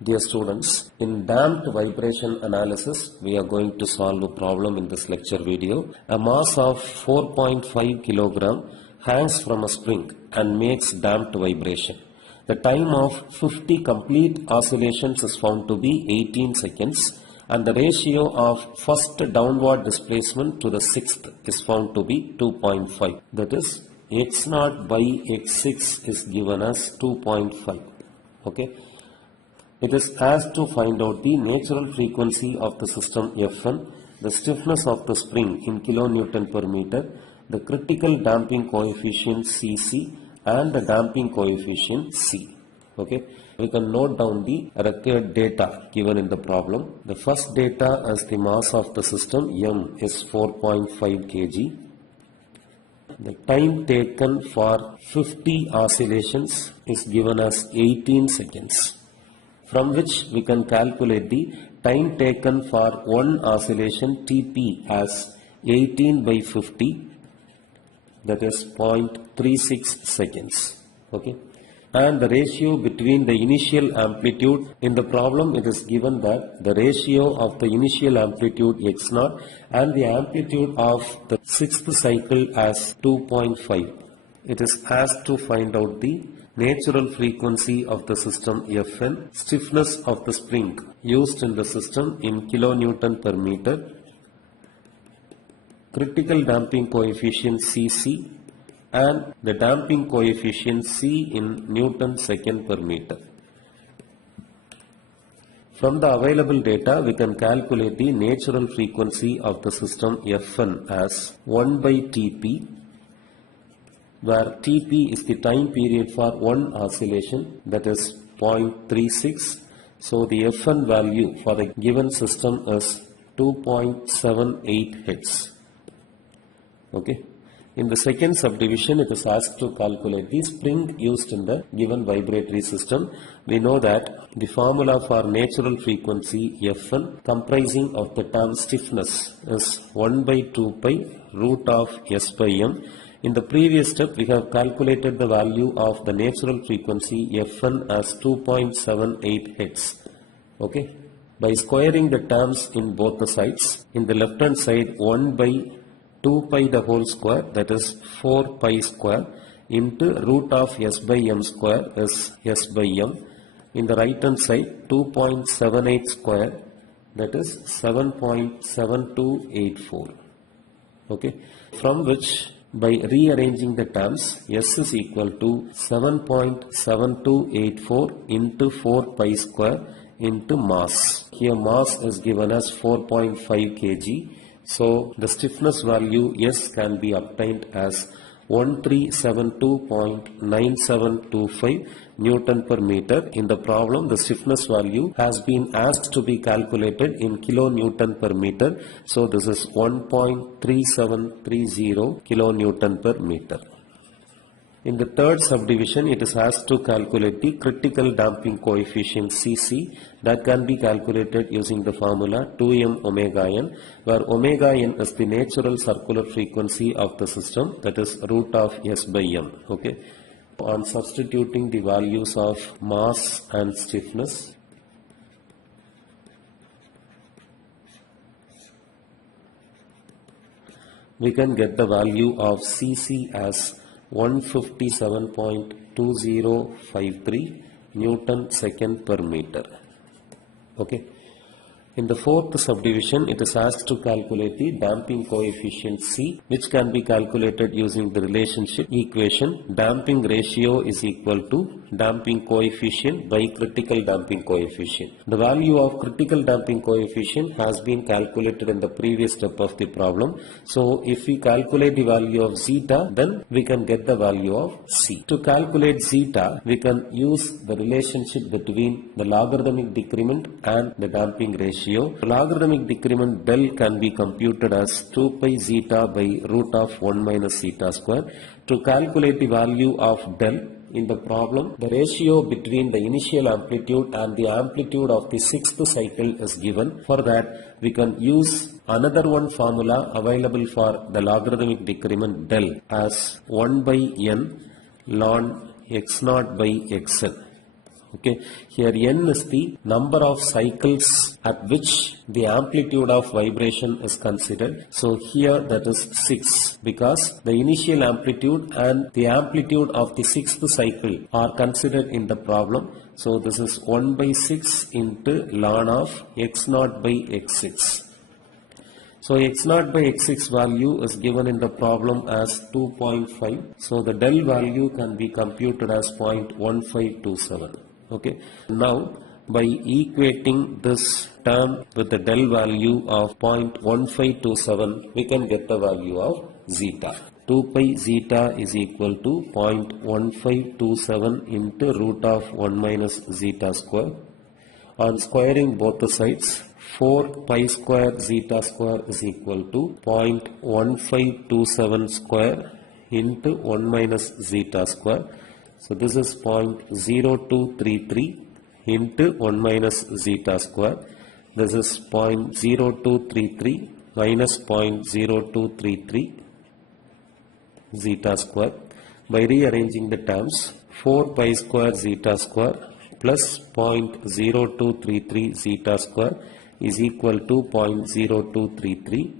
Dear students, in damped vibration analysis, we are going to solve a problem in this lecture video. A mass of 4.5 kilogram hangs from a spring and makes damped vibration. The time of 50 complete oscillations is found to be 18 seconds and the ratio of first downward displacement to the sixth is found to be 2.5. That is, x0 by x6 is given as 2.5. Okay. It is asked to find out the natural frequency of the system Fn, the stiffness of the spring in kilonewton per meter, the critical damping coefficient Cc and the damping coefficient C. Okay. We can note down the required data given in the problem. The first data as the mass of the system M is 4.5 kg. The time taken for 50 oscillations is given as 18 seconds. From which we can calculate the time taken for one oscillation Tp as 18 by 50, that is 0.36 seconds. Okay. And the ratio between the initial amplitude, in the problem it is given that the ratio of the initial amplitude x0 and the amplitude of the sixth cycle as 2.5. It is asked to find out the natural frequency of the system Fn, stiffness of the spring used in the system in kilonewton per meter, critical damping coefficient Cc and the damping coefficient C in Newton second per meter. From the available data, we can calculate the natural frequency of the system Fn as 1 by Tp, where Tp is the time period for one oscillation, that is 0.36. So the Fn value for the given system is 2.78 Hz. Okay. In the second subdivision, it is asked to calculate the spring used in the given vibratory system. We know that the formula for natural frequency Fn comprising of the term stiffness is 1 by 2 pi root of S by M. In the previous step, we have calculated the value of the natural frequency Fn as 2.78 Hz. Okay. By squaring the terms in both the sides, in the left hand side 1 by 2 pi the whole square, that is 4 pi square, into root of S by M square is S by M. In the right hand side 2.78 square, that is 7.7284. Okay. From which, by rearranging the terms, S is equal to 7.7284 into 4 pi square into mass. Here mass is given as 4.5 kg. So the stiffness value S can be obtained as 1372.9725 Newton per meter. In the problem, the stiffness value has been asked to be calculated in kilonewton per meter. So this is 1.3730 kilonewton per meter. In the third subdivision, it is asked to calculate the critical damping coefficient Cc, that can be calculated using the formula 2m omega n, where omega n is the natural circular frequency of the system, that is root of S by M. Okay. On substituting the values of mass and stiffness, we can get the value of Cc as 157.2053 Newton second per meter. Okay. In the fourth subdivision, it is asked to calculate the damping coefficient C, which can be calculated using the relationship equation damping ratio is equal to damping coefficient by critical damping coefficient. The value of critical damping coefficient has been calculated in the previous step of the problem. So if we calculate the value of zeta, then we can get the value of C. To calculate zeta, we can use the relationship between the logarithmic decrement and the damping ratio. The logarithmic decrement del can be computed as 2 pi zeta by root of 1 minus zeta square. To calculate the value of del, in the problem, the ratio between the initial amplitude and the amplitude of the sixth cycle is given. For that, we can use another one formula available for the logarithmic decrement del as 1 by n ln x0 by xn. Okay, here n is the number of cycles at which the amplitude of vibration is considered. So here that is 6, because the initial amplitude and the amplitude of the 6th cycle are considered in the problem. So this is 1 by 6 into ln of x0 by x6. So x0 by x6 value is given in the problem as 2.5. So the del value can be computed as 0.1527. Okay. Now by equating this term with the del value of 0.1527, we can get the value of zeta. 2 pi zeta is equal to 0.1527 into root of 1 minus zeta square. On squaring both the sides, 4 pi square zeta square is equal to 0.1527 square into 1 minus zeta square. So this is 0.0233 into 1 minus zeta square. This is 0.0233 minus 0.0233 zeta square. By rearranging the terms, 4 pi square zeta square plus 0.0233 zeta square is equal to 0.0233.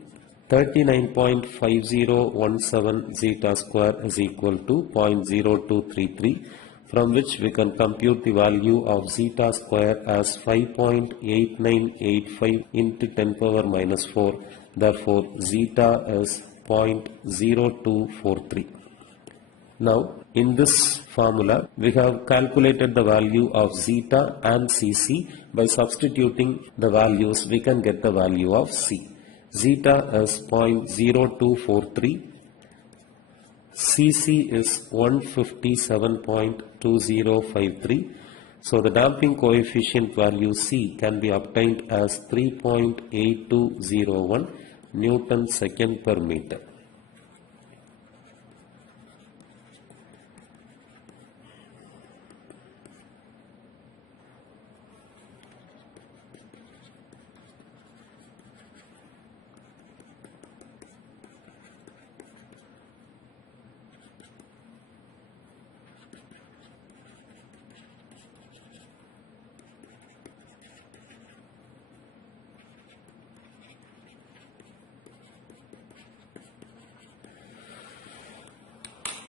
39.5017 zeta square is equal to 0.0233, from which we can compute the value of zeta square as 5.8985 into 10 power minus 4. Therefore, zeta is 0.0243. Now, in this formula, we have calculated the value of zeta and cc. By substituting the values, we can get the value of c. Zeta is 0.0243. cc is 157.2053. So the damping coefficient value c can be obtained as 3.8201 Newton second per meter.